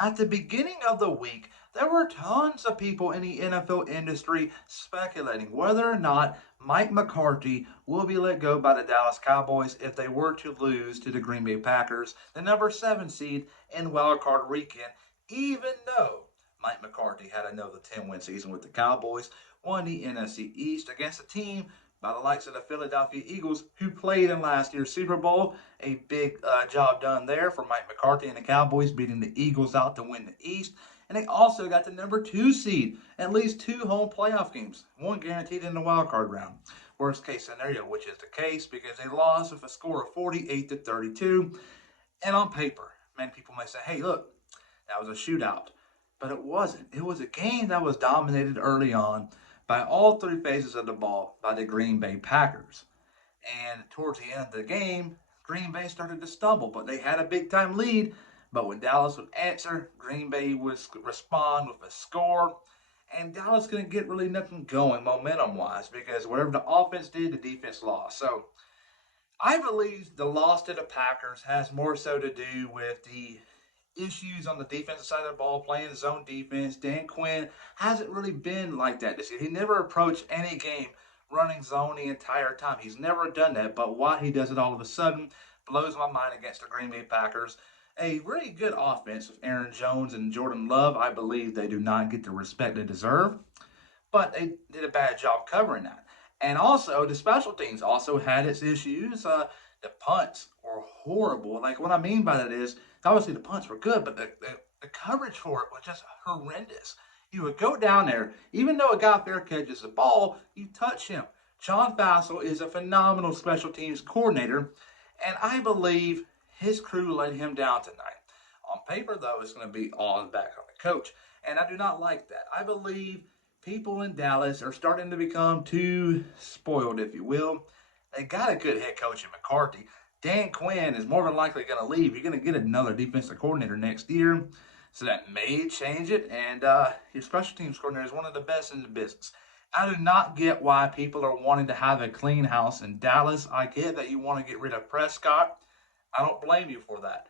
At the beginning of the week, there were tons of people in the NFL industry speculating whether or not Mike McCarthy will be let go by the Dallas Cowboys if they were to lose to the Green Bay Packers, the number 7 seed in Wild Card Weekend, even though Mike McCarthy had another 10-win season with the Cowboys, won the NFC East against a team by the likes of the Philadelphia Eagles, who played in last year's Super Bowl. A big job done there for Mike McCarthy and the Cowboys, beating the Eagles out to win the East. And they also got the number 2 seed, at least 2 home playoff games, one guaranteed in the wild card round. Worst case scenario, which is the case because they lost with a score of 48-32. And on paper, many people may say, hey, look, that was a shootout. But it wasn't. It was a game that was dominated early on by all three phases of the ball by the Green Bay Packers. And towards the end of the game, Green Bay started to stumble, but they had a big time lead. But when Dallas would answer, Green Bay would respond with a score. And Dallas couldn't get really nothing going momentum wise because whatever the offense did, the defense lost. So I believe the loss to the Packers has more so to do with the issues on the defensive side of the ball, playing zone defense. Dan Quinn hasn't really been like that this year. He never approached any game running zone the entire time. He's never done that, but why he does it all of a sudden blows my mind against the Green Bay Packers. A really good offense with Aaron Jones and Jordan Love. I believe they do not get the respect they deserve, but they did a bad job covering that. And also, the special teams also had its issues. The punts were horrible. Like, what I mean by that is, obviously the punts were good, but the coverage for it was just horrendous. You would go down there, even though a guy fair catches the ball, you touch him. John Fassel is a phenomenal special teams coordinator, and I believe his crew let him down tonight. On paper, though, it's going to be all back on the coach, and I do not like that. I believe people in Dallas are starting to become too spoiled, if you will. They got a good head coach in McCarthy. Dan Quinn is more than likely going to leave. You're going to get another defensive coordinator next year, so that may change it. And your special teams coordinator is one of the best in the business. I do not get why people are wanting to have a clean house in Dallas. I get that you want to get rid of Prescott. I don't blame you for that.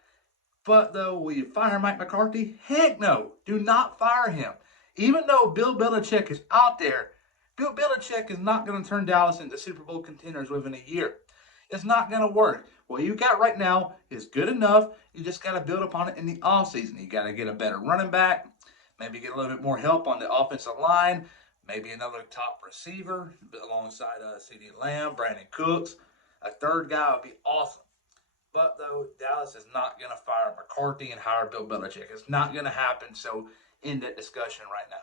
But though, will you fire Mike McCarthy? Heck no. Do not fire him. Even though Bill Belichick is out there, Bill Belichick is not going to turn Dallas into Super Bowl contenders within a year. It's not going to work. What you got right now is good enough. You just got to build upon it in the offseason. You got to get a better running back, maybe get a little bit more help on the offensive line, maybe another top receiver alongside CeeDee Lamb, Brandon Cooks. A third guy would be awesome. But though Dallas is not going to fire McCarthy and hire Bill Belichick, it's not going to happen. So end that discussion right now.